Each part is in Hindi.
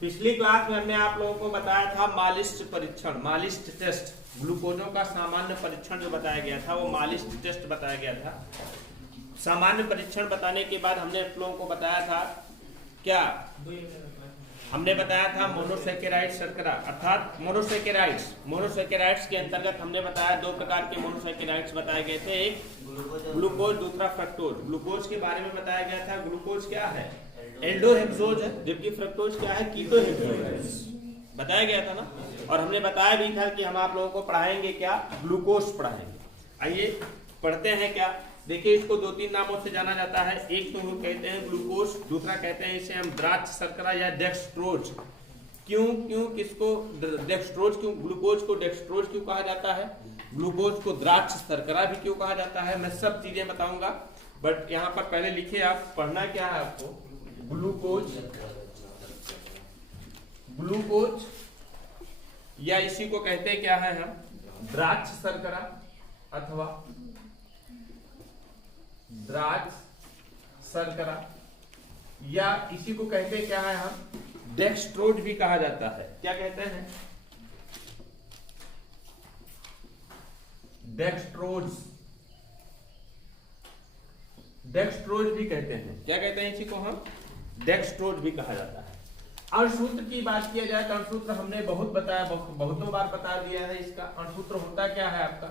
पिछली क्लास में हमने आप लोगों को बताया था मालिस्ट परीक्षण, मालिस्ट टेस्ट, ग्लूकोजों का सामान्य परीक्षण जो बताया गया था वो मालिस्ट टेस्ट बताया गया था। सामान्य परीक्षण बताने के बाद हमने आप लोगों को बताया था क्या, हमने बताया था मोनोसैकेराइड शर्करा अर्थात मोनोसैकेराइड्स के अंतर्गत हमने बताया दो प्रकार के मोनोसैकेराइड्स बताए गए थे, एक ग्लूकोज दूसरा फ्रक्टोज। ग्लूकोज के बारे में बताया गया था, ग्लूकोज क्या है, एल्डोहेक्सोज है, जबकि फ्रक्टोज क्या है, कीटोहेक्सोज है, बताया गया था ना। और हमने बताया भी था कि हम आप लोगों को पढ़ाएंगे क्या, ग्लूकोज पढ़ाएंगे। आइए पढ़ते हैं क्या। देखिए इसको दो तीन नामों से जाना जाता है, एक तो कहते हैं ग्लूकोज, दूसरा कहते हैं इसे हम द्राक्ष शर्करा या डेक्सट्रोज। क्यों किसको डेक्सट्रोज, क्यों ग्लूकोज को डेक्सट्रोज क्यों कहा जाता है, ग्लूकोज को द्राक्ष शर्करा भी क्यों कहा जाता है, मैं सब चीजें बताऊंगा। बट यहाँ पर पहले लिखिए आप, पढ़ना क्या है आपको, ग्लूकोज या इसी को कहते हैं क्या है हम, द्राक्ष शर्करा अथवा द्राक्ष शर्करा, या इसी को कहते हैं क्या है हम, डेक्सट्रोज भी कहा जाता है। क्या कहते हैं, डेक्सट्रोज भी कहते हैं। क्या कहते हैं इसी को हम, डेक्सट्रोज भी कहा जाता है। अणुसूत्र की बात किया जाए तो अणुसूत्र हमने बहुत बताया, बहुतों बार बता दिया है। इसका अणुसूत्र होता क्या है आपका,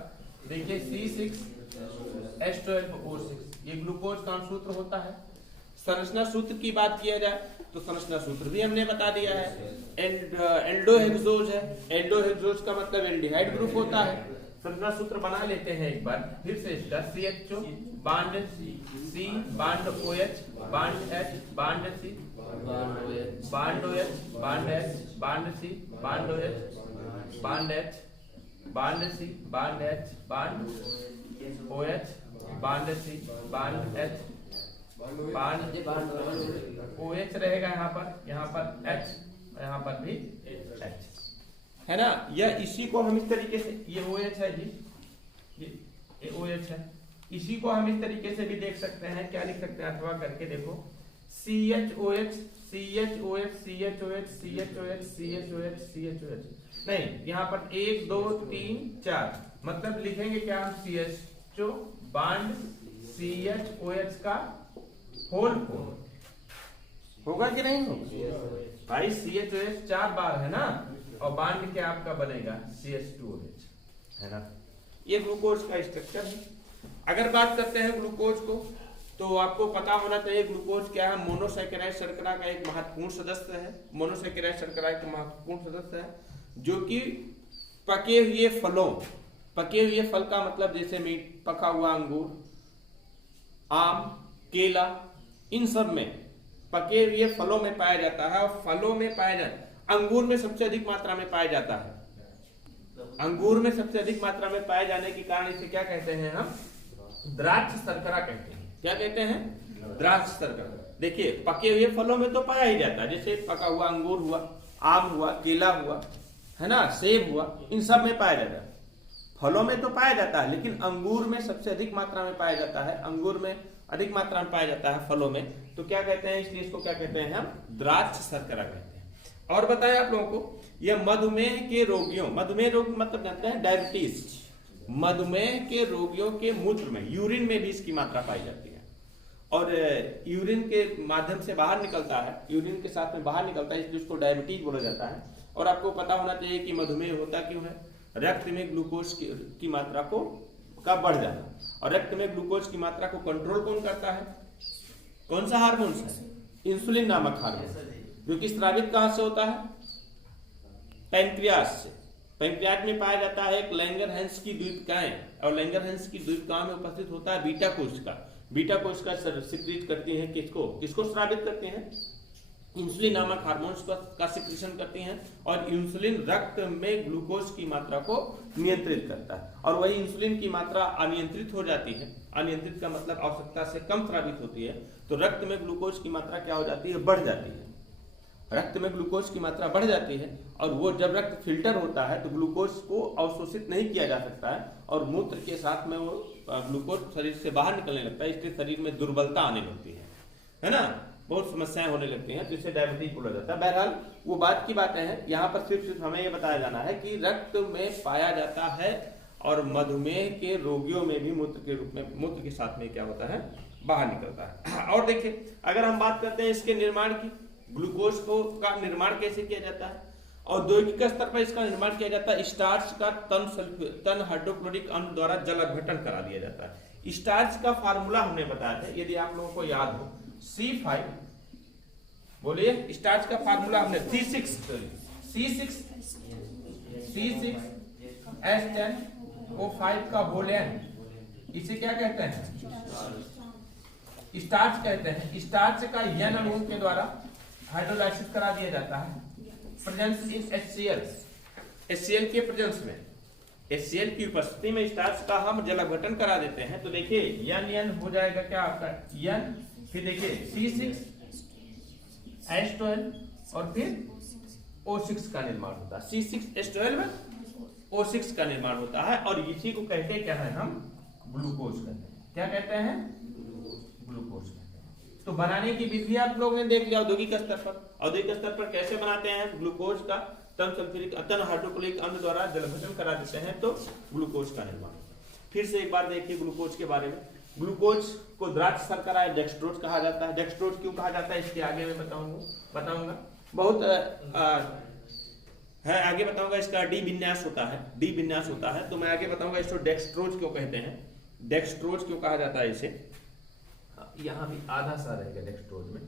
देखिए C6H12O6, ये ग्लूकोज का अणुसूत्र होता है। संरचना सूत्र की बात किया जाए तो संरचना सूत्र भी हमने बता दिया है, एल्डोहेक्सोज है, एल्डोहेक्सोज का मतलब एल्डिहाइड ग्रुप होता है। संरचना सूत्र बना लेते हैं एक बार फिर से, CHO bond C bond OH bond H bond C bond OH bond H bond C bond OH bond H bond C bond H bond OH bond C bond H bond OH रहेगा यहाँ पर H, यहाँ पर भी H है ना। या इसी को हम इस तरीके से, ये OH है जी, ये OH है, इसी को हम इस तरीके से भी देख सकते हैं। क्या लिख सकते हैं, अथवा करके देखो, CHOH CHOH CHOH CHOH CHOH CHOH, नहीं यहाँ पर 1 2 3 4, मतलब लिखेंगे क्या हम, CHO बांड CHOH का होल होगा कि नहीं होगा भाई, CHOH 4 बार है ना, और बांड क्या आपका बनेगा CH2OH है ना। ये ग्लूकोज का स्ट्रक्चर है। अगर बात करते हैं ग्लूकोज को तो आपको पता होना चाहिए ग्लूकोज क्या है, मोनोसैकेराइड शर्करा का एक महत्वपूर्ण सदस्य है। मोनोसैकेराइड शर्करा एक महत्वपूर्ण सदस्य है जो कि पके हुए फल का मतलब जैसे मीट, पका हुआ अंगूर, आम, केला, इन सब में पके हुए फलों में पाया जाता है। और फलों में पाया जाता है, अंगूर में सबसे अधिक मात्रा में पाया जाता है। अंगूर में सबसे अधिक मात्रा में पाए जाने के कारण इसे क्या कहते हैं हम, द्राक्ष शर्करा कहते हैं। क्या कहते हैं, द्राक्ष शर्करा। देखिए पके हुए फलों में तो पाया ही जाता है, जैसे पका हुआ अंगूर हुआ, आम हुआ, केला हुआ, है ना, सेब हुआ, इन सब में पाया जाता है। फलों में तो पाया जाता है, लेकिन अंगूर में सबसे अधिक मात्रा में पाया जाता है, अंगूर में अधिक मात्रा में पाया जाता है फलों में, तो क्या कहते हैं, इसलिए इसको क्या कहते हैं हम, द्राक्ष शर्करा कहते हैं। और बताएं आप लोगों को, यह मधुमेह के रोगियों, मधुमेह रोग मतलब जानते हैं डायबिटीज, मधुमेह के रोगियों के मूत्र में, यूरिन में भी इसकी मात्रा पाई जाती है। और यूरिन के माध्यम से बाहर निकलता है, यूरिन के साथ में बाहर निकलता है, इसलिए उसको डायबिटीज बोला जाता है। और आपको पता होना चाहिए कि मधुमेह होता क्यों है, रक्त में ग्लूकोज की मात्रा का बढ़ जाना। और रक्त में ग्लूकोज की मात्रा को कंट्रोल कौन करता है, कौन सा हार्मोन है, इंसुलिन नामक हार्मोन, जो कि स्रावित कहां से होता है, पैंक्रियास से। पैंक्रियास में पाया जाता है एक लैंगरहैंस की द्वीपकाएं, और लैंगरहैंस की द्वीपकाओं में उपस्थित होता है बीटा कोशिका। बीटा कोशिका सिक्रीट करती है किसको स्रावित करती हैं, इंसुलिन नामक हार्मोन्स का सिक्रीशन करती हैं। और इंसुलिन रक्त में ग्लूकोज की मात्रा को नियंत्रित करता है, और वही इंसुलिन की मात्रा अनियंत्रित हो जाती है, अनियंत्रित का मतलब आवश्यकता से कम स्रावित होती है, तो रक्त में ग्लूकोज की मात्रा क्या हो जाती है, बढ़ जाती है। रक्त में ग्लूकोज की मात्रा बढ़ जाती है, और वो जब रक्त फिल्टर होता है तो ग्लूकोज को अवशोषित नहीं किया जा सकता है, और मूत्र के साथ में वो ग्लूकोज शरीर से बाहर निकलने लगता है, इसलिए शरीर में दुर्बलता आने लगती है ना। बहुत समस्याएं होने लगती हैं, तो इसे डायबिटीज बोला जाता है। बहरहाल वो बात की बातें हैं, यहाँ पर सिर्फ हमें ये बताया जाना है कि रक्त में पाया जाता है और मधुमेह के रोगियों में भी मूत्र के रूप में, मूत्र के साथ में क्या होता है, बाहर निकलता है। और देखिए अगर हम बात करते हैं इसके निर्माण की, ग्लूकोज को का निर्माण कैसे किया जाता है, औद्योगिक स्तर पर इसका निर्माण किया जाता है। स्टार्च का तन हाइड्रोक्लोरिक अम्ल द्वारा जल अपघटन करा दिया जाता है। स्टार्च का फार्मूला हमने बताया था, यदि आप लोगों को याद हो, C5, बोलिए स्टार्च का फार्मूला हमने C6H10O5 का होल n, इसे क्या कहते हैं, स्टार्च कहते हैं। स्टार्च का n अणुओं के द्वारा हाइड्रोलाइसिस करा दिया जाता है प्रेजेंस इन HCl के प्रेजेंस में, HCl की उपस्थिति में स्टार्च का हम जल अपघटन करा देते हैं। तो देखिए n हो जाएगा क्या आपका n, फिर देखिए C6H12 और फिर O6 का निर्माण होता है, C6H12O6 का निर्माण होता है और इसी को कहते हैं क्या है, हम ग्लूकोज कहते हैं। क्या कहते हैं, ग्लूकोज कहते हैं। तो बनाने की विधि आप लोगों ने देख लिया औद्योगिक स्तर पर। औद्योगिक स्तर पर कैसे बनाते हैं, ग्लूकोज का तन हाइड्रोक्लोरिक अम्ल द्वारा जलभटन करा देते हैं तो ग्लूकोज का निर्माण। फिर से एक बार देखिए ग्लूकोज के बारे में। ग्लूकोज को द्राक्ष शर्करा या डेक्सट्रोज कहा जाता है। डेक्सट्रोज क्यों कहा जाता है इसके आगे मैं बताऊंगा बहुत है, आगे बताऊंगा। इसका डी विन्यास होता है, तो मैं आगे बताऊंगा इसको डेक्सट्रोज क्यों कहते हैं, डेक्सट्रोज क्यों कहा जाता है इसे। यहाँ भी आधा सा रहेगा डेक्सट्रोज में,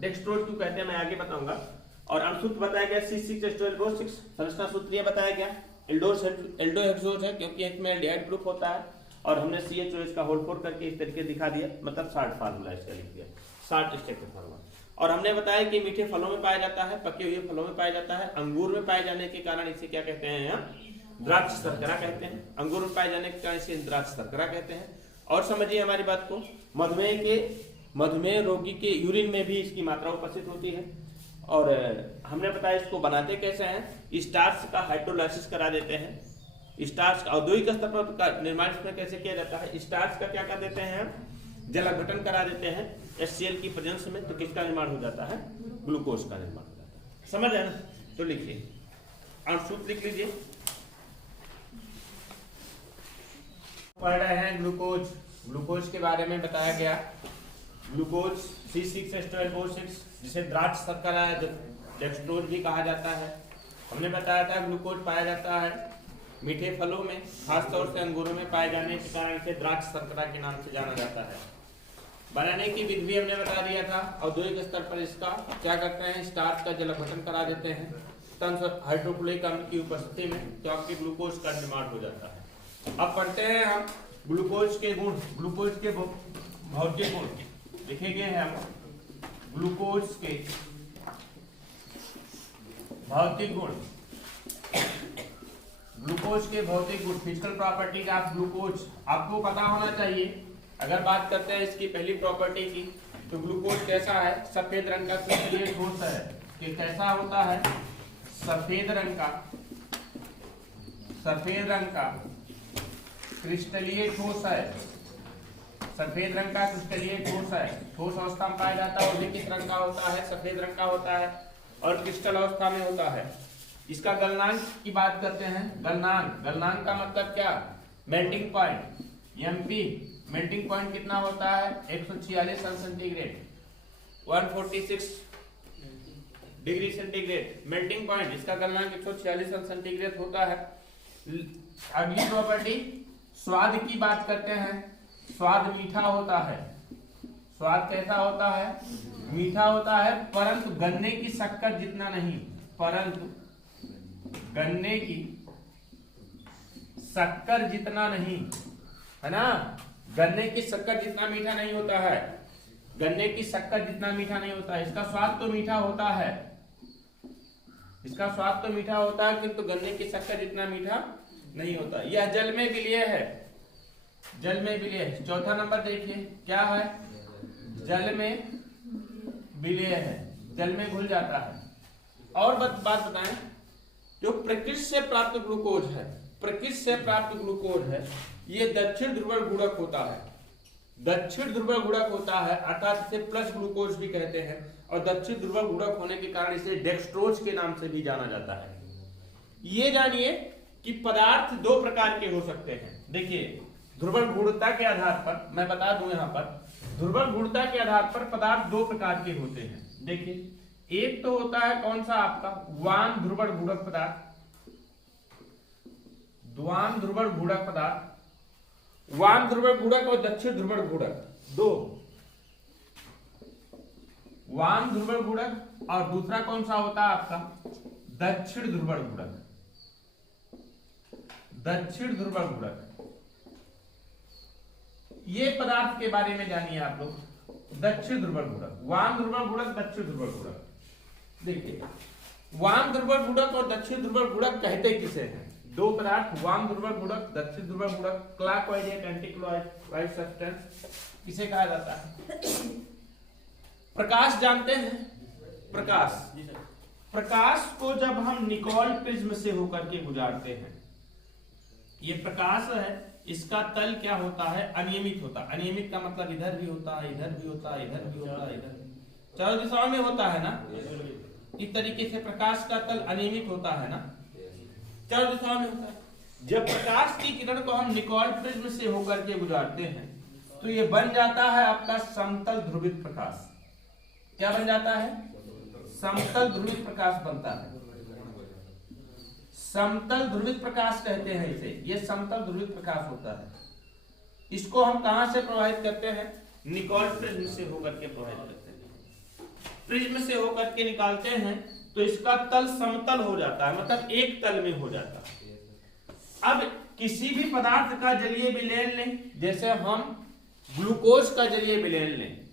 डेक्सट्रोज क्यों कहते हैं मैं आगे बताऊंगा। और अनुसूत्र बताया गया C6H12O6, संरचना सूत्र ये बताया गया एल्डोहेक्सोज है क्योंकि इसमें एल्डिहाइड ग्रुप होता है और हमने CHOH का होल 4 करके इस तरीके दिखा दिया, मतलब 60 फार्मूला इसका लिख दिया, 60 स्टेप फार्मूला। और हमने बताया कि मीठे फलों में पाया जाता है, पके हुए फलों में पाया जाता है, अंगूर में पाए जाने के कारण इसे क्या कहते हैं, द्राक्ष शर्करा कहते हैं। अंगूर में पाए जाने के कारण इसे द्राक्ष शर्करा कहते हैं। और समझिए हमारी बात को, मधुमेह रोगी के यूरिन में भी इसकी मात्रा उपस्थित होती है। और हमने बताया इसको बनाते कैसे हैं, स्टार्च का हाइड्रोलाइसिस करा देते हैं। स्टार्च का औद्योगिक स्तर पर निर्माण कैसे किया जाता है, स्टार्च का क्या कर देते हैं, जल अपघटन करा देते हैं HCl की प्रेजेंस में, तो किसका निर्माण हो जाता है, ग्लूकोज का निर्माण हो जाता है। समझ रहे ना, तो लिखिए अनुसूत्र लिख लीजिए। पढ़ रहे हैं ग्लूकोज के बारे में बताया गया। ग्लूकोज C6H12O6 जिसे द्राक्ष शर्करा या डेक्सट्रोज भी कहा जाता है। हमने बताया था ग्लूकोज पाया जाता है मीठे फलों में, खासतौर से अंगूरों में पाए जाने के कारण इसे द्राक्ष शर्करा के नाम से जाना जाता है। बनाने की विधि भी हमने बता दिया था। औद्योगिक स्तर पर इसका क्या करते हैं, स्टार्च का जल अपघटन करा देते हैं तन हाइड्रोक्लोरिक अम्ल की उपस्थिति में, तो आपके ग्लूकोज का निर्माण हो जाता है। अब पढ़ते हैं हम ग्लूकोज के गुण, ग्लूकोज के भौतिक गुण लिखेंगे हम। ग्लूकोज के भौतिक गुण, ग्लूकोज के भौतिक गुण, फिजिकल प्रॉपर्टीज ऑफ ग्लूकोज आपको पता होना चाहिए। अगर बात करते हैं इसकी पहली प्रॉपर्टी की, तो ग्लूकोज कैसा है, सफेद रंग का क्रिस्टलीय ठोस है। कि कैसा होता है, सफेद रंग का क्रिस्टलीय ठोस है, सफेद रंग का क्रिस्टलीय ठोस है। ठोस अवस्था में पाया जाता है और भी किस रंग का होता है, सफेद रंग का होता है और क्रिस्टल अवस्था में होता है। इसका गलनांक की बात करते हैं, गलनांक का मतलब क्या, melting point, MP melting point कितना होता है, 146 centigrade, 146 degree centigrade melting point, इसका गलनांक 146 सेंटीग्रेड होता है। अगली प्रॉपर्टी स्वाद की बात करते हैं। स्वाद मीठा होता है, स्वाद कैसा होता है, मीठा होता है, परंतु गन्ने की शक्कर जितना नहीं, परंतु गन्ने की शक्कर जितना नहीं, है ना, गन्ने की शक्कर जितना मीठा नहीं होता है, गन्ने की शक्कर जितना मीठा नहीं होता है। इसका स्वाद तो मीठा होता है, इसका स्वाद तो मीठा होता है, किंतु गन्ने की शक्कर जितना मीठा नहीं होता। यह जल में विलीय है, जल में विलीय है। चौथा नंबर देखिए क्या है, जल में विलीय है, जल में घुल जाता है। और बात बताएं, जो प्रकृति से प्राप्त ग्लूकोज है, प्रकृति से प्राप्त ग्लूकोज है, ये दक्षिण ध्रुव गुणक होता है। दक्षिण ध्रुवक गुणक होता है, अर्थात इसे प्लस ग्लूकोज भी कहते हैं, और दक्षिण ध्रुवक गुणक होने के कारण इसे डेक्सट्रोज के नाम से भी जाना जाता है। ये जानिए कि पदार्थ दो प्रकार के हो सकते हैं। देखिए ध्रुवक गुणता के आधार पर मैं बता दूं, यहां पर ध्रुवक गुणता के आधार पर पदार्थ दो प्रकार के होते हैं। देखिए एक तो होता है कौन सा आपका वाम ध्रुवक गुणक पदार्थ, वाम ध्रुवक गुणक पदार्थ, वाम ध्रुवक गुणक और दक्षिण ध्रुवक गुणक दो, वाम ध्रुवक गुणक और दूसरा कौन सा होता है आपका दक्षिण ध्रुवक गुणक, दक्षिण ध्रुवक गुणक। ये पदार्थ के बारे में जानिए आप लोग। दक्षिण ध्रुवक गुणक, वाम ध्रुवक गुणक, दक्षिण ध्रुवक गुणक। देखिए वाम ध्रुवक गुणक और दक्षिण ध्रुवक गुणक कहते किसे हैं? दो पदार्थ वाम ध्रुवक गुणक, दक्षिण ध्रुवक गुणक, clockwise and anti clockwise substance किसे कहा जाता है? प्रकाश जानते हैं? प्रकाश, प्रकाश को जब हम निकोल प्रिज्म से होकर के गुजारते हैं, ये प्रकाश है, इसका तल क्या होता है? अनियमित होता है। अनियमित का मतलब इधर भी होता है, इधर भी होता है, इधर भी होता है, इधर चारों दिशाओं में होता है ना। इस तरीके से प्रकाश का तल अनियमित होता है ना, चारों दिशाओं में होता है। जब प्रकाश की किरण को हम निकोल प्रिज्म से होकर के गुजारते हैं तो ये बन जाता है आपका समतल ध्रुवित प्रकाश। क्या बन जाता है? समतल ध्रुवित प्रकाश बनता है। समतल ध्रुवित प्रकाश कहते हैं इसे, ये समतल ध्रुवित प्रकाश होता है। इसको हम कहां से प्रवाहित करते हैं? निकोल प्रिज्म से होकर के प्रवाहित करते हैं। प्रिज्म से होकर के निकालते हैं तो इसका तल समतल हो जाता है, मतलब एक तल में हो जाता है। अब किसी भी पदार्थ का जलीय विलयन लें, जैसे हम ग्लूकोज का जलीय विलयन लें।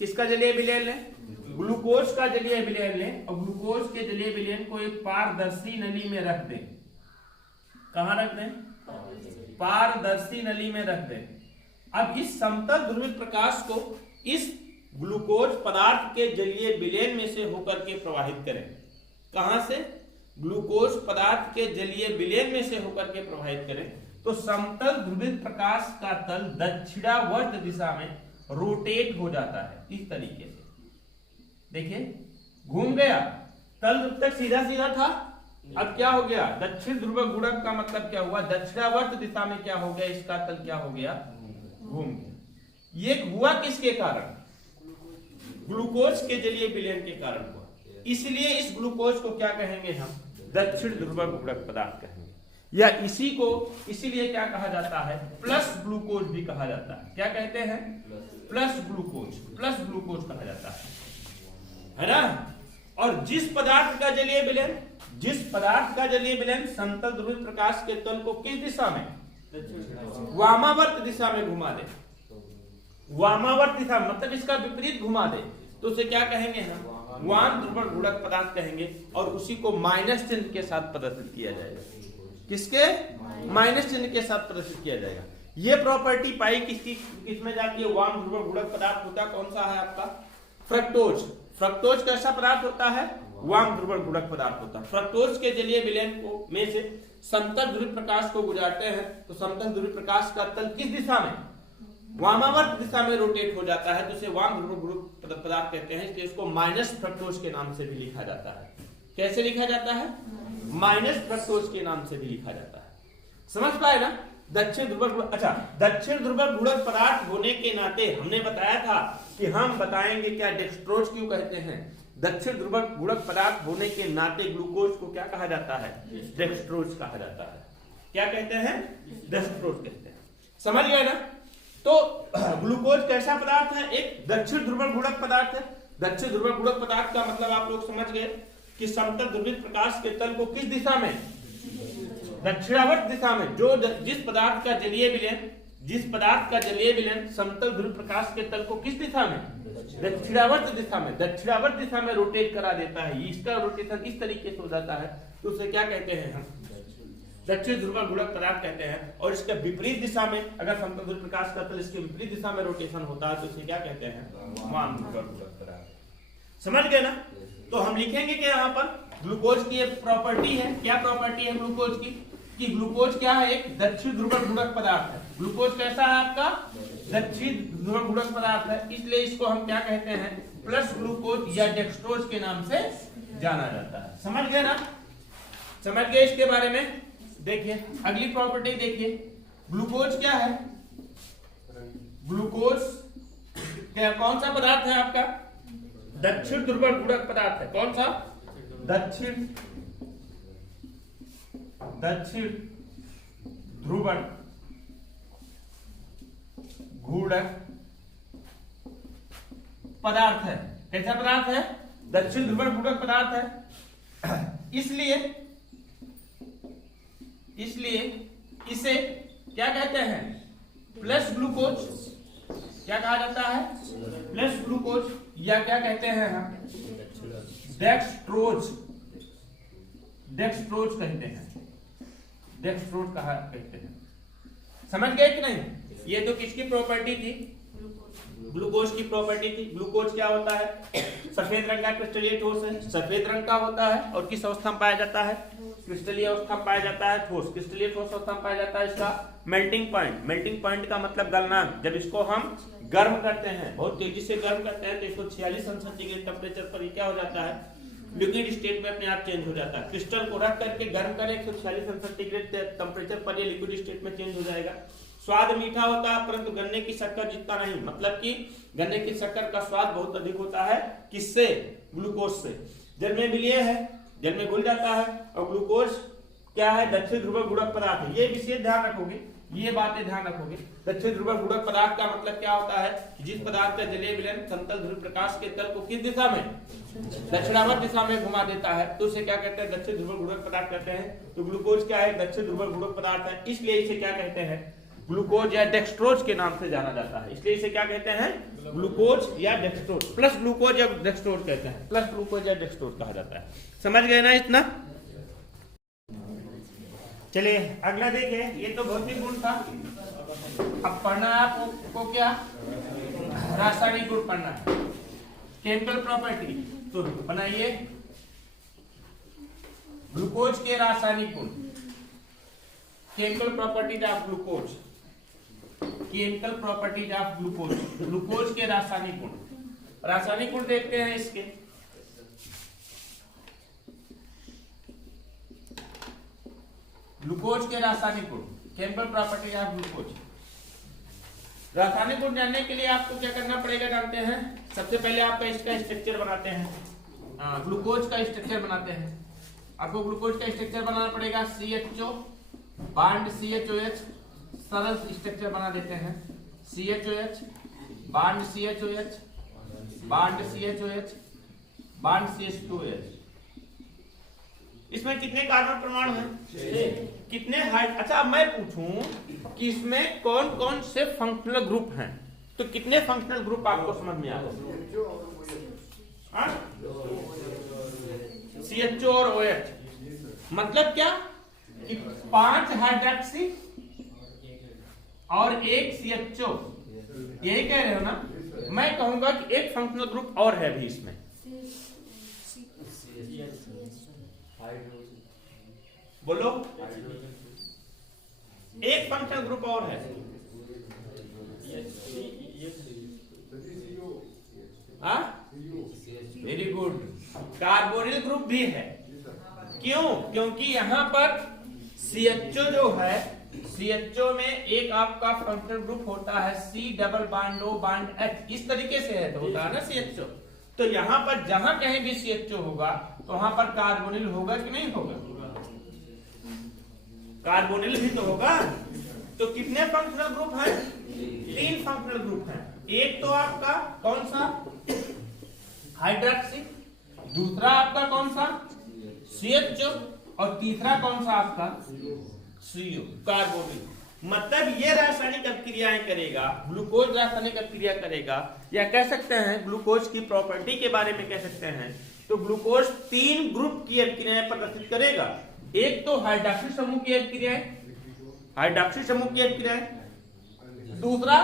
किसका जलीय विलयन लें? ग्लूकोज का जलीय विलयन लें, और ग्लूकोज के जलीय विलयन को एक पारदर्शी नली में रख दें। कहां रख दें? पारदर्शी नली में रख दें। अब इस समतल ध्रुवित प्रकाश को इस ग्लूकोज पदार्थ के जलीय विलयन में से होकर के प्रवाहित करें। कहां से? ग्लूकोज पदार्थ के जलीय विलयन में से होकर के प्रवाहित करें तो समतल ध्रुवित प्रकाश का तल दक्षिणावर्त दिशा में रोटेट हो जाता है। इस तरीके से देखिए घूम गया, तल जब तक सीधा सीधा था, अब क्या हो गया? दक्षिण ध्रुवक गुणक का मतलब क्या हुआ? दक्षिणावर्त दिशा में क्या हो गया? इसका तल क्या हो गया? घूम गया। ये हुआ किसके कारण? ग्लूकोज के जलीय विलयन के कारण हुआ। इसलिए इस ग्लूकोज को क्या कहेंगे हम? दक्षिण ध्रुवक गुणक पदार्थ कहेंगे, या इसी को इसीलिए क्या कहा जाता है? प्लस ग्लूकोज भी कहा जाता है। क्या कहते हैं? प्लस ग्लूकोज, प्लस ग्लूकोज कहा जाता है ना। और जिस पदार्थ का जलीय विलयन, जिस पदार्थ का जलीय विलयन समतल ध्रुवित प्रकाश के तल को किस दिशा में? वामावर्त दिशा में घुमा दे। वामावर्त दिशा मतलब इसका विपरीत घुमा दे तो उसे क्या कहेंगे हम? वाम ध्रुवक गुणक पदार्थ कहेंगे। और उसी को माइनस चिन्ह के साथ प्रदर्शित किया जाएगा। किसके? माइनस चिन्ह के साथ प्रदर्शित किया जाएगा। ये प्रॉपर्टी पाई किसकी? किसमें जाती है? वाम ध्रुवक गुणक पदार्थ होता कौन सा है आपका? फ्रक्टोज। फ्रक्टोज कैसा पदार्थ होता है? वाम ध्रुवक गुणक पदार्थ होता है। फ्रक्टोज के जलीय विलयन को में से समतल ध्रुवित प्रकाश को गुजारते हैं तो समतल ध्रुवित प्रकाश का तल किस दिशा में? वामावर्त दिशा में रोटेट हो जाता है, तो इसे वाम ध्रुवक गुणक पदार्थ कहते हैं। इसलिए इसको माइनस फ्रक्टोज के नाम से भी लिखा जाता है। कैसे लिखा जाता है? माइनस फ्रक्टोज के नाम से भी लिखा जाता है। समझ पाए ना? दक्षिण ध्रुवक, अच्छा दक्षिण ध्रुवक गुणक पदार्थ होने के नाते हमने बताया था कि हम बताएंगे क्या डेक्सट्रोज क्यों कहते हैं। दक्षिण ध्रुवक गुणक पदार्थ होने के नाते ग्लूकोज को क्या कहा जाता है? डेक्सट्रोज कहा जाता है। क्या कहते हैं? डेक्सट्रोज कहते हैं। समझ गए ना? तो ग्लूकोज कैसा पदार्थ है? एक दक्षिण ध्रुवक गुणक पदार्थ है। दक्षिण ध्रुवक गुणक पदार्थ का मतलब आप लोग समझ गए कि समतल ध्रुवित प्रकाश के तल को किस दिशा में? दक्षिणावर्त दिशा में। जो जिस पदार्थ का जलीय विलयन, जिस पदार्थ का जलीय विलयन समतल ध्रुवित प्रकाश के तल को किस दिशा में? दक्षिणावर्त दिशा में। दक्षिणावर्त दिशा में रोटेट करा देता है। इसका रोटेशन इस तरीके से हो जाता है तो उसे क्या कहते हैं हम? दक्षिण ध्रुवक गुणक पदार्थ कहते हैं। और इसके विपरीत दिशा में अगर समतल ध्रुवित प्रकाश का तल इसके विपरीत दिशा में रोटेशन होता है तो इसे क्या कहते हैं? वाम ध्रुवक गुणक पदार्थ। समझ गए ना? तो हम लिखेंगे कि यहाँ पर ग्लूकोज की एक प्रॉपर्टी है। क्या प्रॉपर्टी है ग्लूकोज की? कि ग्लूकोज क्या है? एक दक्षिण ध्रुवक गुणक पदार्थ है। ग्लूकोज कैसा है आपका? दक्षिण ध्रुव गुणक पदार्थ है, इसलिए इसको हम क्या कहते हैं? प्लस ग्लूकोज या डेक्सट्रोज के नाम से जाना जाता है। समझ गए ना? समझ गए इसके बारे में? देखिए अगली प्रॉपर्टी देखिए, ग्लूकोज क्या है? ग्लूकोज क्या कौन सा पदार्थ है आपका? दक्षिण ध्रुवण गुणक पदार्थ है। कौन सा? दक्षिण ध्रुवण गुणक पदार्थ है। कैसा पदार्थ है? दक्षिण ध्रुवण गुणक पदार्थ है। इसलिए इसे क्या कहते हैं? Plus glucose. क्या कहा जाता है? प्लस ग्लूकोज, या क्या कहते हैं हम? डेक्सट्रोज। डेक्सट्रोज कहते हैं। डेक्सट्रोज कहा कहते हैं। समझ गए कि नहीं? ये तो किसकी प्रॉपर्टी थी? ग्लूकोज की प्रॉपर्टी थी। ग्लूकोज क्या होता है? सफेद रंग का क्रिस्टलीय ठोस है, सफेद रंग का होता है और किस अवस्था में पाया जाता है? क्रिस्टलीय अवस्था में पाया जाता है, ठोस। क्रिस्टलीय ठोस अवस्था में पाया जाता है। इसका मेल्टिंग पॉइंट, मेल्टिंग पॉइंट का मतलब गलनांक। जब इसको हम गर्म करते हैं, बहुत तेजी से गर्म करते हैं, तो इसको 46 अंश सेंटीग्रेड टेम्परेचर पर क्या हो जाता है? लिक्विड स्टेट में अपने आप चेंज हो जाता है। क्रिस्टल को रख करके गर्म करें 146 अंश सेंटीग्रेड टेम्परेचर पर, ये लिक्विड स्टेट में चेंज हो जाएगा। स्वाद मीठा होता है, परंतु गन्ने की शक्कर जितना नहीं। मतलब कि गन्ने की शक्कर का स्वाद बहुत अधिक होता है। किससे? ग्लूकोज से। जल में विलय है, जल में घुल जाता है। और ग्लूकोज क्या है? दक्षिण ध्रुव गुणक पदार्थ है। ये विशेष ध्यान रखोगे, ये बातें ध्यान रखोगे। दक्षिण ध्रुव गुणक पदार्थ का मतलब क्या होता है? जिस पदार्थ का जलीय विलयन समतल ध्रुव प्रकाश के तल को किस दिशा में? दक्षिणावर्त दिशा में घुमा देता है, तो उसे क्या कहते हैं? दक्षिण ध्रुव गुणक पदार्थ कहते हैं। तो ग्लूकोज क्या है? दक्षिण ध्रुव गुणक पदार्थ है, इसलिए इसे क्या कहते हैं? ग्लूकोज या डेक्सट्रोज के नाम से जाना जाता है। इसलिए इसे क्या कहते हैं? ग्लूकोज या डेक्सट्रोज। प्लस ग्लूकोज या डेक्सट्रोज कहते हैं। प्लस ग्लूकोज या डेक्सट्रोज कहा जाता है। समझ गए ना इतना? चलिए अगला देखिए, ये तो भौतिक गुण था। अब पढ़ना है आपको क्या? रासायनिक गुण पढ़ना है, केमिकल प्रॉपर्टी। तो बनाइए ग्लूकोज के रासायनिक गुण। Chemical properties of glucose. Chemical properties of glucose. Glucose के रासायनिक गुण। रासायनिक गुण देखते हैं इसके। ग्लूकोज के रासायनिक गुण, केमिकल प्रॉपर्टीज ऑफ ग्लूकोज। रासायनिक गुण जानने के लिए आपको क्या करना पड़ेगा जानते हैं? सबसे पहले आपका इसका स्ट्रक्चर बनाते हैं। ग्लूकोज का स्ट्रक्चर बनाते हैं। आपको ग्लूकोज का स्ट्रक्चर बनाना पड़ेगा। CHO बांड CHOH, सरल स्ट्रक्चर बना देते हैं। CHOH bond CHOH, bond CHOH, bond CH2OH। इसमें कितने कार्बन परमाणु हैं? कितने हाइड? अच्छा, मैं पूछूं कि इसमें कौन कौन से फंक्शनल ग्रुप हैं, तो कितने फंक्शनल ग्रुप आपको समझ में आ गए? CHO और OH। मतलब क्या कि 5 हाइड्रोक्सी और 1 CHO, यही कह रहे हो ना? मैं कहूंगा कि एक फंक्शनल ग्रुप और है भी इसमें। बोलो, एक फंक्शनल ग्रुप और है। Very good. कार्बोनिल ग्रुप भी है। क्यों? क्योंकि यहां पर CHO जो है, CHO में एक आपका फंक्शनल ग्रुप होता है C double bond O bond H। इस तरीके से है तो होता है ना CHO। तो यहां पर जहां कहीं भी CHO होगा तो वहां पर कार्बोनिल होगा कि नहीं होगा? कार्बोनिल भी तो होगा। तो कितने फंक्शनल ग्रुप हैं? 3 फंक्शनल ग्रुप हैं। एक तो आपका कौन सा? हाइड्रोक्सी। दूसरा आपका कौन सा? CHO। और तीसरा कौन सा आपका? CO, carbonyl. मतलब ये रासायनिक अभिक्रियाएं करेगा, ग्लूकोज रासायनिक अभिक्रिया करेगा, या कह सकते हैं ग्लूकोज की प्रॉपर्टी के बारे में कह सकते हैं। तो ग्लूकोज 3 ग्रुप की अभिक्रियाएं प्रदर्शित करेगा। एक तो हाइड्रोक्सी समूह की अभिक्रियाएं, हाइड्रोक्सी समूह की अभिक्रियाएं, दूसरा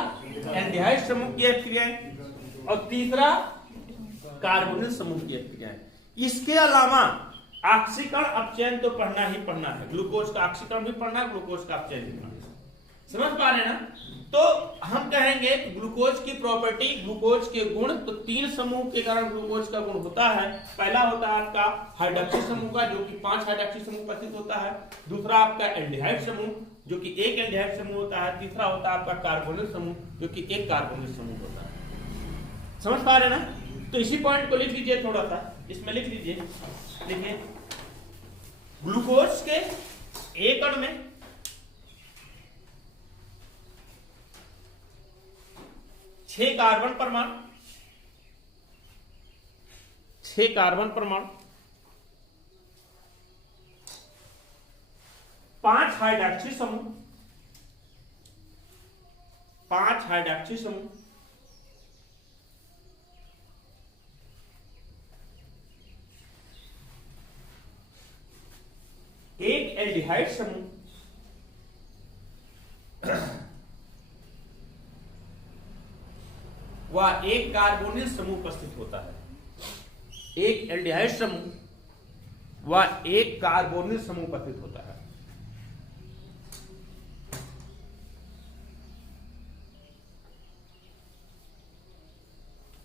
एल्डिहाइड समूह की अभिक्रियाएं, और तीसरा कार्बोनिल समूह की अभिक्रियाएं। इसके अलावा ऑक्सीकरण अपचयन तो पढ़ना ही पढ़ना है। ग्लूकोज का ऑक्सीकरण भी पढ़ना है, ग्लूकोज का अपचयन भी पढ़ना है। समझ पा रहे हैं ना? तो हम कहेंगे ग्लूकोज की प्रॉपर्टी, ग्लूकोज के गुण, तो 3 समूह के कारण ग्लूकोज का गुण होता है। पहला होता है आपका हाइड्रोक्सी समूह का, जो कि 5 हाइड्रोक्सी समूह उपस्थित होता है। दूसरा आपका एल्डिहाइड समूह, जो कि 1 एल्डिहाइड समूह होता है। तीसरा होता है आपका कार्बोनिल समूह, जो कि 1 कार्बोनिल समूह होता है। समझ पा रहे हैं ना? तो इसी पॉइंट को लिख लीजिए, थोड़ा सा इसमें लिख लीजिए। देखिए ग्लूकोज के एक अणु में 6 कार्बन परमाणु, 6 कार्बन परमाणु, 5 हाइड्रोक्सी समूह, 5 हाइड्रोक्सी समूह, 1 एल्डिहाइड समूह, वह 1 कार्बोनिल समूह उपस्थित होता है। 1 एल्डिहाइड समूह वह 1 कार्बोनिल समूह उपस्थित होता है।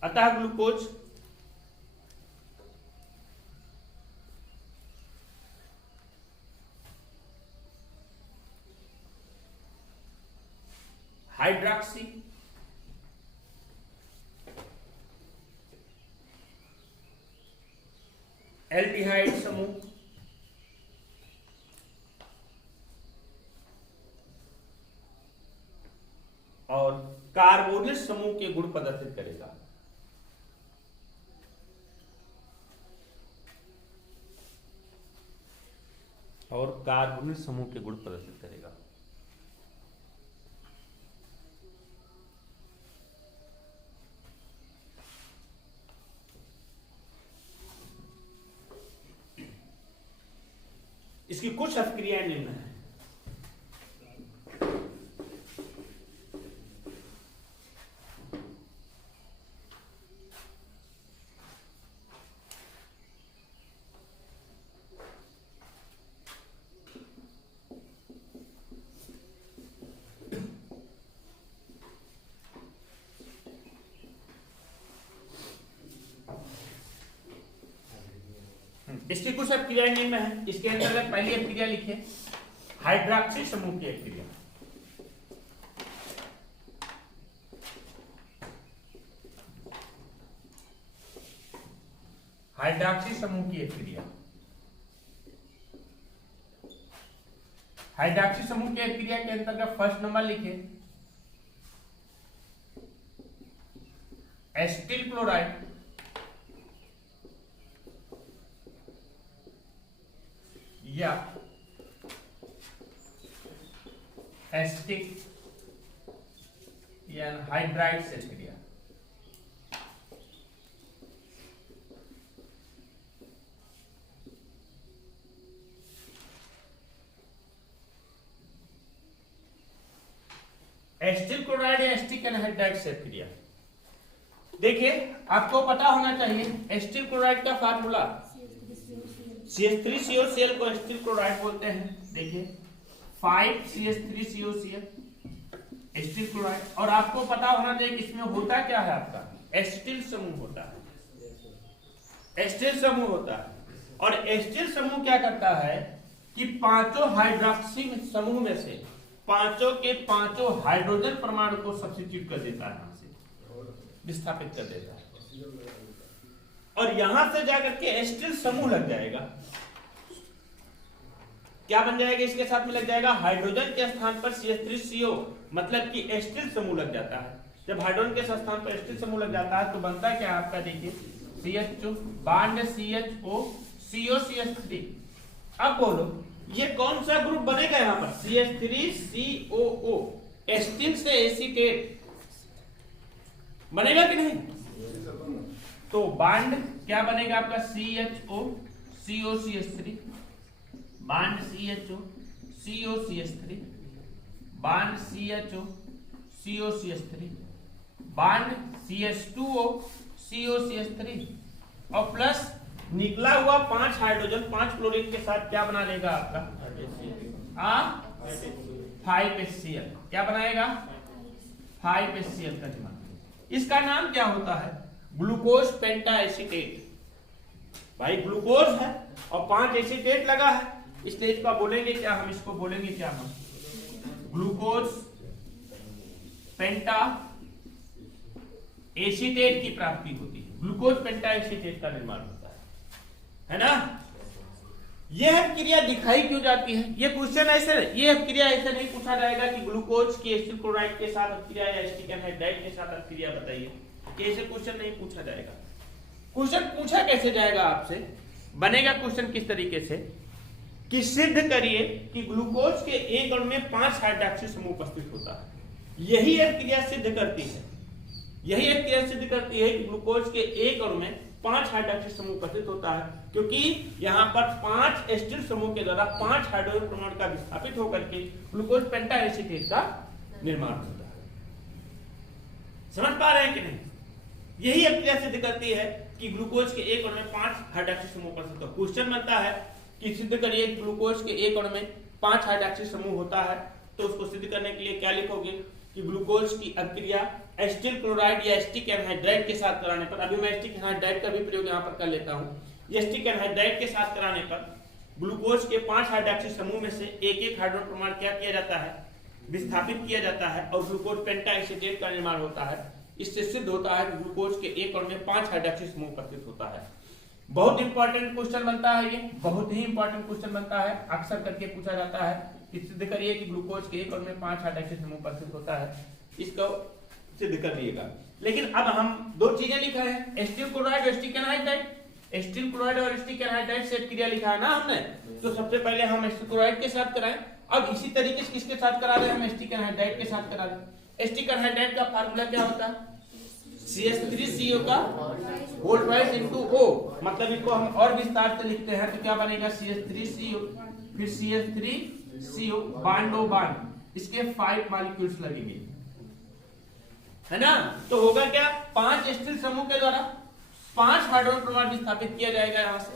अतः ग्लूकोज हाइड्रोक्सी एल्डिहाइड समूह और कार्बोनिल समूह के गुण प्रदर्शित करेगा। और कार्बोनिल समूह के गुण प्रदर्शित करेगा। इसकी कुछ अभिक्रियाएं निम्न है। इसकी कुछ अभिक्रियाएं निम्न है। इसके अंतर्गत पहली अभिक्रिया लिखिए, हाइड्रोक्सी समूह की अभिक्रिया। हाइड्रोक्सी समूह की अभिक्रिया, हाइड्रोक्सी समूह की अभिक्रिया के अंतर्गत फर्स्ट नंबर लिखिए, एसिटिल क्लोराइड या एसिटिक या हाइड्राइड से अभिक्रिया। एसिटिल क्लोराइड या एसिटिक एनहाइड्राइड से अभिक्रिया। देखिए आपको पता होना चाहिए एसिटिल क्लोराइड का फार्मूला CH3COCl को एसिटिल क्लोराइड बोलते हैं। देखिए 5CH3COCl एसिटिल क्लोराइड। और आपको पता होना चाहिए कि इसमें होता क्या है, आपका एसिटिल समूह होता है, एसिटिल समूह होता है। और एसिटिल समूह क्या करता है कि 5 हाइड्रोक्सी समूह में से 5 के 5 हाइड्रोजन परमाणु को सब्स्टिट्यूट कर देता है, यहां से विस्थापित कर देता है, और यहां से जाकर के एसिटिल समूह लग जाएगा। क्या बन जाएगा? इसके साथ में लग जाएगा हाइड्रोजन के स्थान पर CH3CO, मतलब कि एसिटिल समूह लग जाता है। जब हाइड्रोजन के स्थान पर एसिटिल समूह लग जाता है तो बनता क्या आपका, देखिए CH2 बांड CHO COCH3। अब बोलो ये कौन सा ग्रुप बनेगा यहां पर? CH3COO, एसिटिल से एसीटेट बनेगा कि नहीं? तो बांड क्या बनेगा आपका? CHO COCH3 bond CHO COCH3 bond CHO COCH3 bond CH2O COCH3 और प्लस निकला हुआ 5 हाइड्रोजन 5 क्लोरीन के साथ क्या बना लेगा आपका 5HCl। क्या बनाएगा? 5HCl का निर्माण। इसका नाम क्या होता है? ग्लूकोज पेंटाएसीटेट। भाई ग्लूकोज है और 5 एसीटेट लगा है, इसलिए इसका बोलेंगे क्या? हम इसको बोलेंगे क्या? हम ग्लूकोज पेंटा एसीटेट की प्राप्ति होती है, ग्लूकोज पेंटा एसीटेट का निर्माण होता है ना? यह क्रिया दिखाई क्यों जाती है? ये क्वेश्चन ऐसे, ये क्रिया ऐसे नहीं पूछा जाएगा कि ग्लूकोज की एसिटिल क्लोराइड के साथ अभिक्रिया या एसिटिक एनहाइड्राइड के साथ अभिक्रिया बताइए, कैसे क्वेश्चन नहीं पूछा जाएगा। क्वेश्चन पूछा कैसे जाएगा आपसे? बनेगा क्वेश्चन किस तरीके से कि सिद्ध करिए कि ग्लूकोज के एक अणु में 5 हाइड्रॉक्सिल समूह उपस्थित होता है। यही एक क्रिया सिद्ध करती है, यही एक क्रिया सिद्ध करती है कि ग्लूकोज के एक अणु में 5 हाइड्रॉक्सिल समूह उपस्थित होता है, क्योंकि यहाँ पर 5 एसिटिल समूह के द्वारा 5 हाइड्रोजन परमाणु का विस्थापित होकर के ग्लूकोज पेंटाएसीटेट का निर्माण होता है। समझ पा रहे हैं कि नहीं? यही एक क्रिया सिद्ध करती है कि ग्लूकोज के एक अणु में 5 हाइड्रॉक्सिल समूह उपस्थित होता है। क्वेश्चन बनता है कि सिद्ध करिए ग्लूकोज के एक अणु में 5 हाइड्रॉक्सिल समूह होता है, तो उसको सिद्ध करने के लिए क्या लिखोगे कि ग्लूकोज की अभिक्रिया एसिटिल क्लोराइड या एसिटिक एनहाइड्राइड के साथ कराने पर, अभी मैं एसिटिक एनहाइड्राइड का भी प्रयोग यहाँ पर कर लेता हूँ। एसिटिक एनहाइड्राइड के साथ कराने पर ग्लूकोज के 5 हाइड्रॉक्सिल समूह में से एक हाइड्रोजन परमाणु क्या किया जाता है? विस्थापित किया जाता है और ग्लूकोज पेंटाएसीटेट का निर्माण होता है। इससे सिद्ध होता है कि ग्लूकोज के एक अणु में 5 हाइड्रॉक्सिल समूह उपस्थित होता है। बहुत इंपॉर्टेंट क्वेश्चन बनता है, ये बहुत ही इंपॉर्टेंट क्वेश्चन बनता है, अक्सर करके पूछा जाता है कि सिद्ध करिए कि ग्लूकोज के एक अणु में 5 हाइड्रॉक्सिल समूह उपस्थित होता है, इसको सिद्ध कर लीजिएगा। लेकिन अब हम दो चीजें लिखा है, एसिटिल क्लोराइड और एसिटिक एनहाइड्राइड। एसिटिल क्लोराइड और एसिटिक एनहाइड्राइड से क्रिया लिखा है ना हमने, तो सबसे पहले हम एसिटिल क्लोराइड के साथ कराएं। अब इसी तरीके से किसके साथ करा रहे हैं? हम एसिटिक एनहाइड्राइड के साथ करा रहे हैं। एसिटिक एनहाइड्राइड का फार्मूला क्या होता है? CH3CO का होल ट्वाइस इनटू O, मतलब इसको हम और विस्तार से लिखते हैं तो क्या बनेगा? CH3CO फिर CH3CO बांडो बांड, इसके 5 मॉलिक्यूल्स लगेंगे, है ना? तो होगा क्या? 5 एसिटिल समूह के द्वारा 5 हाइड्रोजन परमाणु विस्थापित किया जाएगा, यहां से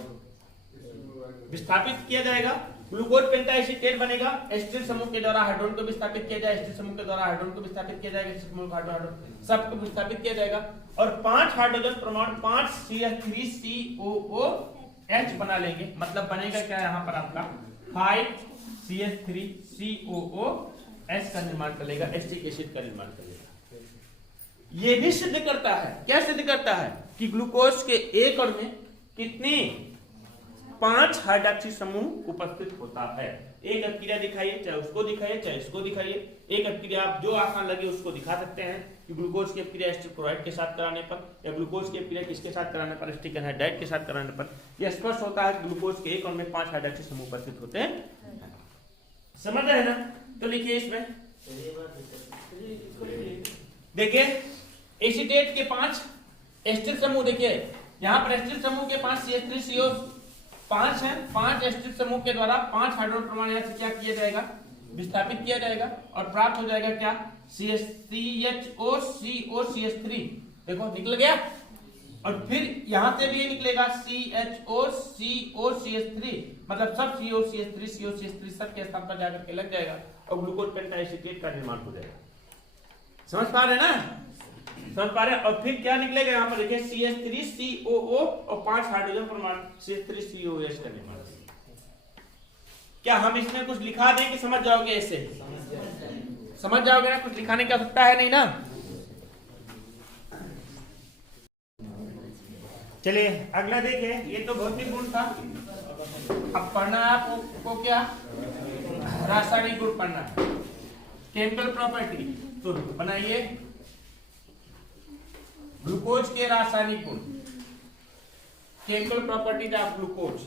विस्थापित किया जाएगा, ग्लूकोज पेंटाएसीटेट बनेगा। एसिटिल समूह के द्वारा हाइड्रोजन को विस्थापित किया जाएगा, एसिटिल समूह के द्वारा हाइड्रोजन को विस्थापित किया जाएगा, एसिटिल समूह हाइड्रोजन सबको विस्थापित किया जाएगा और 5 हाइड्रोजन परमाणु 5 CH3COOH बना लेंगे। मतलब बनेगा क्या यहाँ पर आपका 5 CH3COOH का निर्माण कर लेगा, एसिटिक एसिड का निर्माण कर लेगा। ये भी सिद्ध करता है, क्या सिद्ध करता है कि ग्लूकोज के एक अणु में कितनी 5 हाइड्रॉक्सिल समूह उपस्थित होता है। एक अभिक्रिया दिखाइए, चाहे उसको दिखाइए चाहे इसको दिखाइए, एक अभिक्रिया आप जो आसान लगे उसको दिखा सकते हैं कि ग्लूकोज की अभिक्रिया एसिटिल क्लोराइड के साथ कराने पर या ग्लूकोज की अभिक्रिया किसके साथ कराने पर? एसिटिक एनहाइड्राइड के साथ कराने पर यह स्पष्ट होता है कि ग्लूकोज के एक अणु में 5 हाइड्रॉक्सिल समूह उपस्थित होते हैं। समझ रहे हैं ना? तो लिखिए इसमें, देखिए एसीटेट के 5 एसिटिल समूह, देखिए यहाँ पर एसिटिल समूह के 5 CH3CO 5 है, 5 एसिटिल समूह के द्वारा 5 हाइड्रोजन परमाणु यहाँ से क्या किया जाएगा? विस्थापित किया जाएगा और प्राप्त हो जाएगा क्या? CHOCOCH3, देखो निकल गया। और फिर यहां से भी निकलेगा CHOCOCH3, मतलब सब COCH3 सब के स्थान पर जाकर के लग जाएगा और ग्लूकोज पेंटाएसीटेट का निर्माण हो जाएगा। समझ पा रहे हैं ना? समझ पा रहे हैं? और फिर क्या निकलेगा यहाँ पर? देखिए CH3COO और 5 हाइड्रोजन परमाणु CH3COOH का निर्माण। क्या हम इसमें कुछ लिखा दें कि समझ जाओगे? ऐसे समझ जाओगे ना? कुछ लिखाने की आवश्यकता है नहीं ना? चलिए अगला देखिए, ये तो भौतिक गुण था। अब पढ़ना है आपको क्या? रासायनिक गुण पढ़ना है, केमिकल प्रॉपर्टी। तो बनाइए ग्लूकोज के रासायनिक गुण, chemical properties of glucose,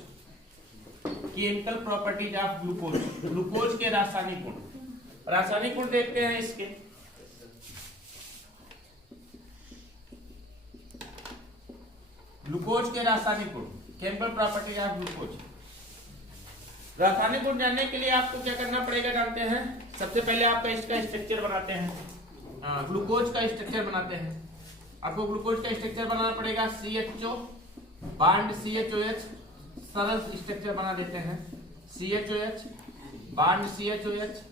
chemical properties of glucose, glucose के रासायनिक गुण। रासायनिक गुण देखते हैं इसके। ग्लूकोज के रासायनिक गुण, केमिकल प्रॉपर्टीज ऑफ ग्लूकोज। रासायनिक गुण जानने के लिए आपको क्या करना पड़ेगा जानते हैं? सबसे पहले आपका इसका स्ट्रक्चर बनाते हैं, ग्लूकोज का स्ट्रक्चर बनाते हैं। आपको ग्लूकोज का स्ट्रक्चर बनाना पड़ेगा, CHO बांड CHOH, सरल स्ट्रक्चर बना देते हैं। CHOH bond CHOH,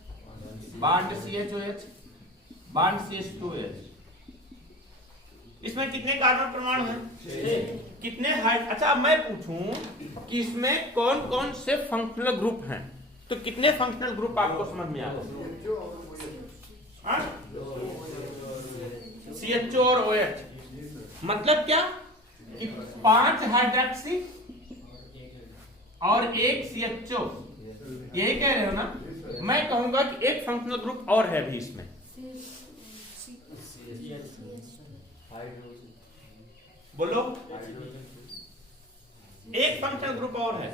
bond CHOH, bond CH2H। इसमें कितने कार्बन परमाणु हैं? कितने हाइड। अच्छा अब मैं पूछूं कि इसमें कौन कौन से फंक्शनल ग्रुप हैं, तो कितने फंक्शनल ग्रुप आपको समझ में आ रहे हैं? CHO और OH, मतलब क्या कि 5 हाइड्रोक्सी और 1 CHO, यही कह रहे हो ना? मैं कहूंगा कि एक फंक्शनल ग्रुप और है भी इसमें। बोलो, एक फंक्शनल ग्रुप और है।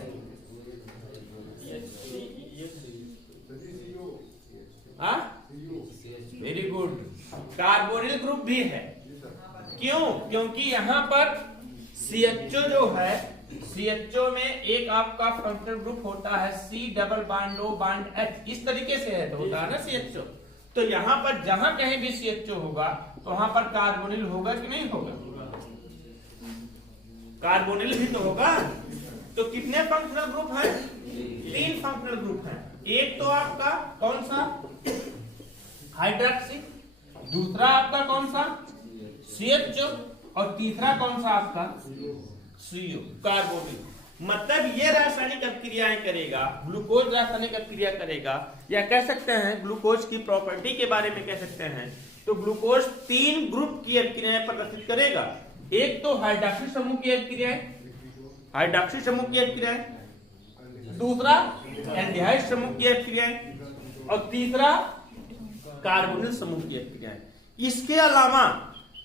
वेरी गुड, कार्बोनिल ग्रुप भी है। क्यों? क्योंकि यहां पर CHO जो है, CHO में एक आपका फंक्शनल ग्रुप होता है C double bond O bond H, इस तरीके से है, तो होता है ना CHO। तो यहां पर जहां कहीं भी CHO होगा तो वहां पर कार्बोनिल होगा कि नहीं होगा? कार्बोनिल भी तो होगा। तो कितने फंक्शनल ग्रुप हैं? 3 फंक्शनल ग्रुप हैं। एक तो आपका कौन सा? हाइड्रोक्सी, दूसरा आपका कौन सा? CHO, और तीसरा कौन सा आपका? CO, carbonyl. मतलब ये रासायनिक अभिक्रियाएं करेगा, ग्लूकोज रासायनिक अभिक्रिया करेगा, या कह सकते हैं ग्लूकोज की प्रॉपर्टी के बारे में कह सकते हैं। तो ग्लूकोज 3 ग्रुप की अभिक्रियाएं प्रदर्शित करेगा। एक तो हाइड्रोक्सी समूह की अभिक्रियाएं, हाइड्रोक्सी समूह की अभिक्रियाएं, दूसरा एल्डिहाइड समूह की अभिक्रियाएं, और तीसरा कार्बोनिल समूह की अभिक्रियाएं। इसके अलावा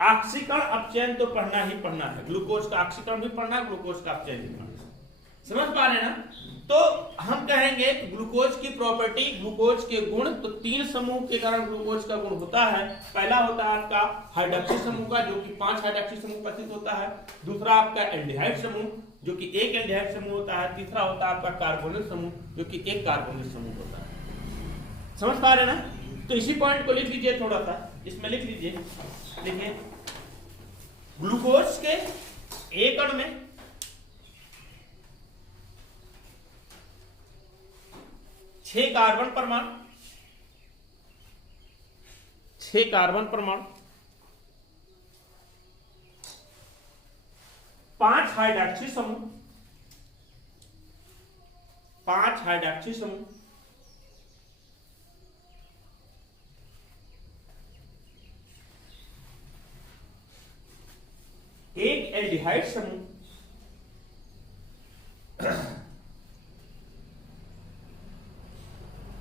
ऑक्सीकरण अपचयन तो पढ़ना ही पढ़ना है। ग्लूकोज का ऑक्सीकरण भी पढ़ना है, ग्लूकोज का अपचयन भी पढ़ना है। समझ पा रहे हैं ना? तो हम कहेंगे कि ग्लूकोज की प्रॉपर्टी, ग्लूकोज के गुण, तो 3 समूह के कारण ग्लूकोज का गुण होता है। पहला होता है आपका हाइड्रोक्सी समूह का, जो कि 5 हाइड्रोक्सी समूह प्रतीत होता है। दूसरा आपका एल्डिहाइड समूह, जो कि 1 एल्डिहाइड समूह होता है। तीसरा होता है आपका कार्बोनिल समूह, जो कि 1 कार्बोनिल समूह होता है। समझ पा रहे हैं ना? तो इसी पॉइंट को लिख लीजिए, थोड़ा सा इसमें लिख लीजिए। देखिए, ग्लूकोज के एक अणु में 6 कार्बन परमाणु, 6 कार्बन परमाणु, 5 हाइड्रोक्सी समूह, 5 हाइड्रोक्सी समूह, 1 एल्डिहाइड समूह,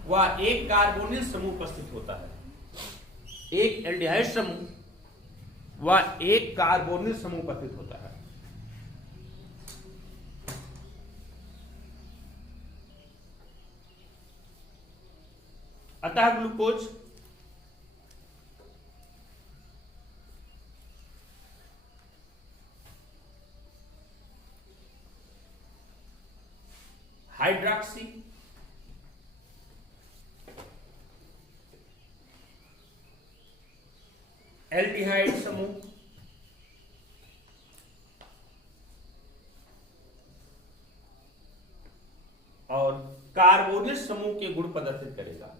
वह 1 कार्बोनिल समूह उपस्थित होता है। 1 एल्डिहाइड समूह वह 1 कार्बोनिल समूह उपस्थित होता है। अतः ग्लूकोज हाइड्रोक्सी, एल्डिहाइड समूह, और कार्बोनिल समूह के गुण प्रदर्शित करेगा।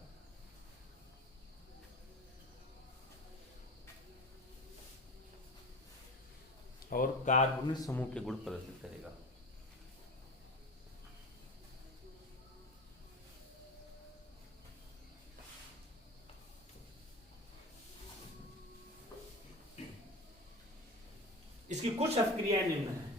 और कार्बोनिल समूह के गुण प्रदर्शित करेगा। इसकी कुछ अभिक्रियाएं निम्न है।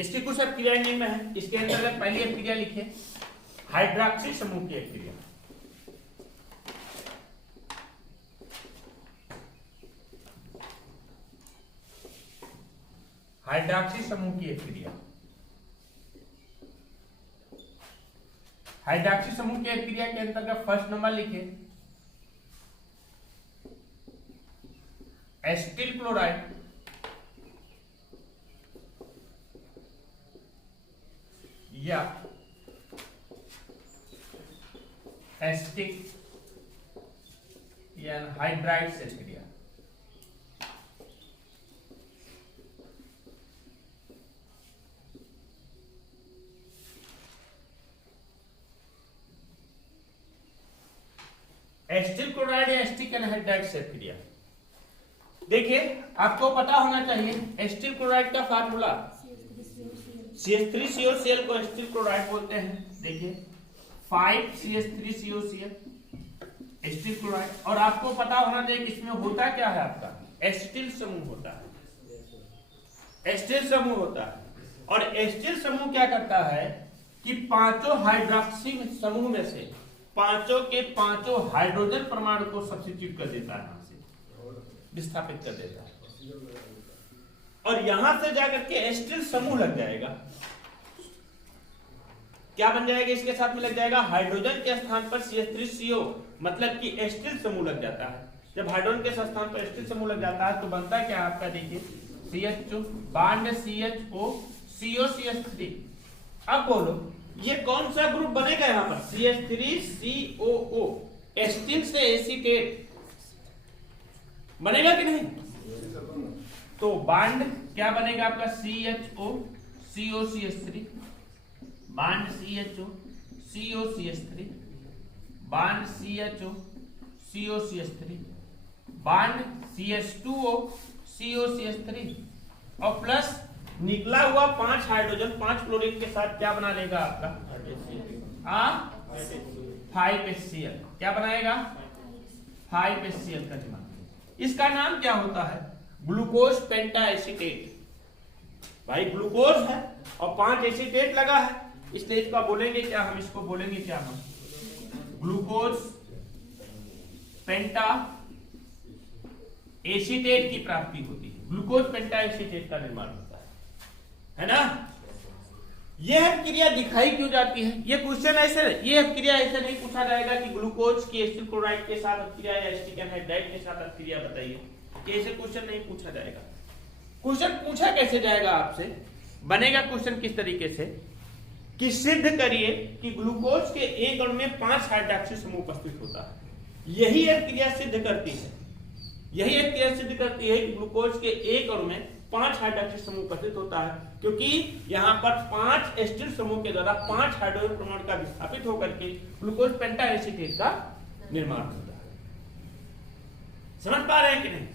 इसकी कुछ अभिक्रियाएं निम्न है। इसके अंतर्गत पहली अभिक्रिया लिखिए, हाइड्रोक्सी समूह की अभिक्रिया। हाइड्रोक्सी समूह की अभिक्रिया, हाइड्रोक्सी समूह की अभिक्रिया के अंतर्गत फर्स्ट नंबर लिखिए, एसिटिल क्लोराइड या एसिटिक या हाइड्राइड से क्रिया। एसिटिल क्लोराइड या एसिटिक एनहाइड्राइड से क्रिया। देखिए आपको पता होना चाहिए एसिटिल क्लोराइड का फार्मूला CH3COCl को एसिटिल क्लोराइड बोलते हैं। देखिए 5CH3COCl एसिटिल क्लोराइड, और आपको पता होना चाहिए कि इसमें होता क्या है, आपका एसिटिल समूह होता है, एसिटिल समूह होता है। और एसिटिल समूह क्या करता है कि पांचों हाइड्रोक्सी समूह में से पांचों के पांचों हाइड्रोजन परमाणु को सब्स्टिट्यूट कर देता है, यहां से विस्थापित कर देता है, और यहां से जाकर के एसिटिल समूह लग जाएगा। क्या बन जाएगा, इसके साथ में लग जाएगा हाइड्रोजन के स्थान पर CH3CO, मतलब कि एसिटिल समूह लग जाता है। जब हाइड्रोजन के स्थान पर एसिटिल समूह लग जाता है तो बनता है क्या आपका, देखिए CH2 bond CHO CO CH3। अब बोलो ये कौन सा ग्रुप बनेगा यहाँ पर, CH3COO, एसिटिल से एसीटेट बनेगा कि नहीं? तो बांड क्या बनेगा आपका CHO CO CH3, bond CHO CO CH3, bond CHO CO CH3, bond CH2O CO CH3, और प्लस निकला हुआ 5 हाइड्रोजन 5 क्लोरीन के साथ क्या बना लेगा आपका 5HCl। क्या बनाएगा 5HCl का निर्माण। इसका नाम क्या होता है, ग्लूकोज पेंटा एसीटेट। भाई ग्लूकोज है और 5 एसीटेट लगा है, इसलिए इसका बोलेंगे क्या, हम इसको बोलेंगे क्या, हम ग्लूकोज पेंटा एसीटेट की प्राप्ति होती है, ग्लूकोज पेंटा एसीटेट का निर्माण होता है ना। यह क्रिया दिखाई क्यों जाती है, ये क्वेश्चन ऐसे, ये क्रिया ऐसे नहीं पूछा जाएगा कि ग्लूकोज की एसिटिल क्लोराइड के साथ क्रिया या एसिटिक एनहाइड्राइड के साथ क्रिया बताइए, ऐसे क्वेश्चन नहीं पूछा जाएगा। क्वेश्चन पूछा कैसे जाएगा आपसे, बनेगा क्वेश्चन किस तरीके से कि सिद्ध करिए कि ग्लूकोज के एक अणु में 5 हाइड्रोक्सी समूह उपस्थित होता है। यही एक क्रिया सिद्ध करती है, यही एक क्रिया सिद्ध करती है कि ग्लूकोज के एक अणु में 5 हाइड्रोक्सी समूह उपस्थित होता है, क्योंकि यहाँ पर 5 एसिटिल समूह के द्वारा 5 हाइड्रोजन परमाणु का विस्थापित होकर के ग्लूकोज पेंटा एसीटेट का निर्माण होता है। समझ पा रहे हैं कि नहीं?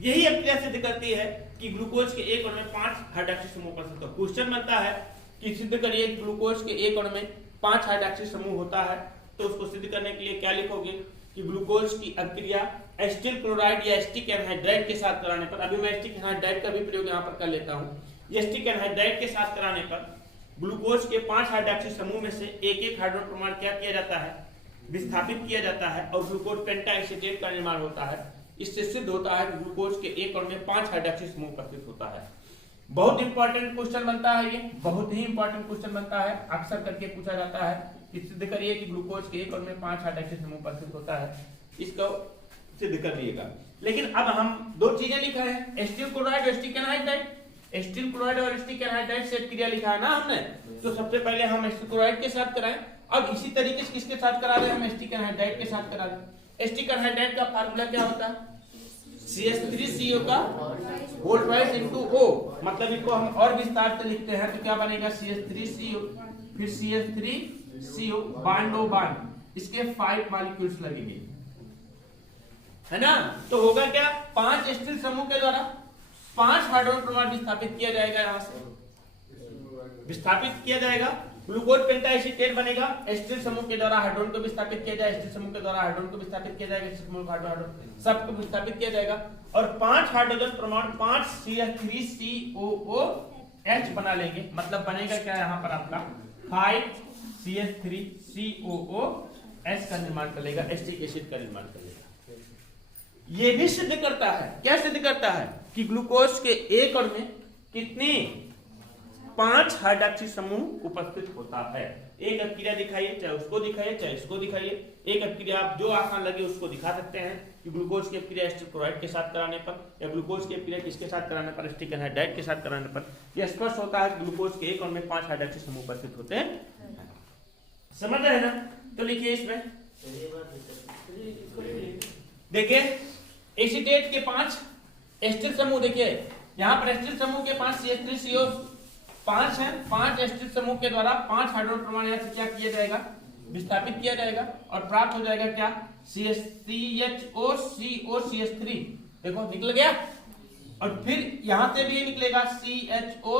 यही एक क्रिया सिद्ध करती है कि ग्लूकोज के एक अणु में 5 हाइड्रोक्सी समूह उपस्थित होता है। क्वेश्चन बनता है कि सिद्ध करिए ग्लूकोज के एक अणु में 5 हाइड्रोक्सी समूह होता है, तो उसको सिद्ध करने के लिए क्या लिखोगे कि ग्लूकोज की अभिक्रिया एसिटिल क्लोराइड या एसिटिक एनहाइड्राइड के साथ कराने पर, अभी मैं एसिटिक एनहाइड्राइड का भी प्रयोग यहाँ पर कर लेता हूँ, एसिटिक एनहाइड्राइड के साथ कराने पर ग्लूकोज के 5 हाइड्रोक्सी समूह में से एक हाइड्रोजन परमाणु क्या किया जाता है, विस्थापित किया जाता है, और ग्लूकोज पेंटा एसीटेट का निर्माण होता है। इससे सिद्ध होता है कि ग्लूकोज के एक अणु में 5 हाइड्रोक्सी समूह उपस्थित होता है। बहुत इंपॉर्टेंट क्वेश्चन बनता है, ये बहुत ही इंपॉर्टेंट क्वेश्चन बनता है, अक्सर करके पूछा जाता है कि सिद्ध करिए कि ग्लूकोज के एक अणु में 5 हाइड्रोक्सी समूह उपस्थित होता है, इसको सिद्ध कर लिएगा। लेकिन अब हम दो चीजें लिखा है, एसिटिल क्लोराइड और एसिटिक एनहाइड्राइड, एसिटिल क्लोराइड और एसिटिक एनहाइड्राइड से क्रिया लिखा है ना हमने, तो सबसे पहले हम एसिटिल क्लोराइड के साथ कराएं। अब इसी तरीके से किसके साथ करा रहे हैं, हम एसिटिक एनहाइड्राइड के साथ करा रहे हैं। एसिटिक एनहाइड्राइड का फार्मूला क्या होता है, CH3CO का होल ट्वाइस इनटू O, मतलब इसको हम और विस्तार से लिखते हैं तो क्या बनेगा CH3CO फिर CH3CO बांड O बांड, इसके 5 मॉलिक्यूल्स लगेंगे, है ना। तो होगा क्या, 5 एसिटिल समूह के द्वारा 5 हाइड्रोजन परमाणु विस्थापित किया जाएगा, यहां से विस्थापित किया जाएगा, ग्लूकोज पेंटा एसीटेट बनेगा, एसिटिल समूह के द्वारा हाइड्रोजन को विस्थापित किया जाएगा, एसिटिल समूह के द्वारा हाइड्रोजन को विस्थापित किया जाएगा, एसिटिल समूह हाइड्रोजन सबको विस्थापित किया जाएगा, और 5 हाइड्रोजन परमाणु 5 CH3COOH बना लेंगे, मतलब बनेगा क्या यहाँ पर आपका 5 CH3COOH का निर्माण कर लेगा, एसिटिक एसिड का निर्माण कर लेगा। ये भी सिद्ध करता है, क्या सिद्ध करता है कि ग्लूकोज के एक अणु में कितनी 5 हाइड्रोक्सी समूह उपस्थित होता है। एक अभिक्रिया दिखाइए, चाहे उसको दिखाइए चाहे इसको दिखाइए। एक अभिक्रिया आप जो आसान लगे उसको दिखा सकते हैं कि ग्लूकोज की अभिक्रिया एसिटिक क्लोराइड के साथ कराने पर, या ग्लूकोज की अभिक्रिया किसके साथ कराने पर, एसिटिक एनहाइड्राइड के साथ कराने पर। यह स्पष्ट होता है कि ग्लूकोज के एक अणु में 5 हाइड्रोक्सी समूह उपस्थित होते हैं। समझ रहे हैं ना? तो लिखिए इसमें, देखिए एसीटेट के 5 एस्टर समूह, देखिए यहाँ पर एस्टर समूह के 5 CH3CO 5 है। 5 एस्टर समूह के द्वारा 5 हाइड्रोजन परमाणु यहाँ से क्या किया जाएगा, विस्थापित किया जाएगा और प्राप्त हो जाएगा क्या, CHO देखो निकल गया। और फिर यहां से भी निकलेगा CHO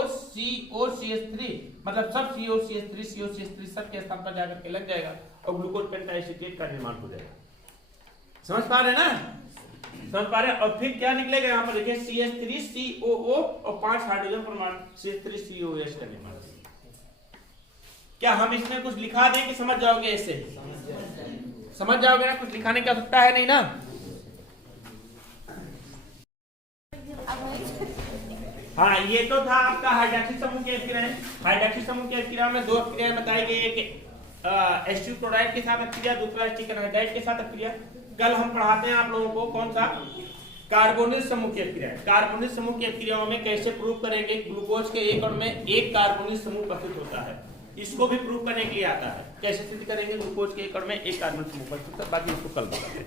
मतलब सब COCH3 सब के स्थान पर जाकर के लग जाएगा और ग्लूकोज पेंटाएसीटेट का निर्माण हो जाएगा। समझ पा रहे हैं ना? समझ पा रहे हैं? और फिर क्या निकलेगा यहाँ पर देखिए CH3COO और 5 हाइड्रोजन परमाणु CH3COS का निर्माण। क्या हम इसमें कुछ लिखा दें कि समझ जाओगे? ऐसे समझ जाओगे ना? कुछ लिखाने की आवश्यकता है नहीं ना? हाँ, ये तो था आपका हाइड्रोक्सी समूह की अभिक्रिया। हाइड्रोक्सी समूह की अभिक्रिया में 2 अभिक्रियाएं बताई गई, एक एसिटिक क्लोराइड के साथ अभिक्रिया, दूसरा एसिटिक एनहाइड्राइड के साथ अभिक्रिया। कल हम पढ़ाते हैं आप लोगों को कौन सा, कार्बोनिल समूह की अभिक्रिया। कार्बोनिल समूह की अभिक्रियाओं में कैसे प्रूव करेंगे ग्लूकोज के एक अणु में एक कार्बोनिल समूह उपस्थित होता है, इसको भी प्रूव करने के लिए आता है। कैसे सिद्ध करेंगे ग्लूकोज के एक अणु में एक कार्बोनिल समूह उपस्थित है, बाकी इसको कल बताते हैं।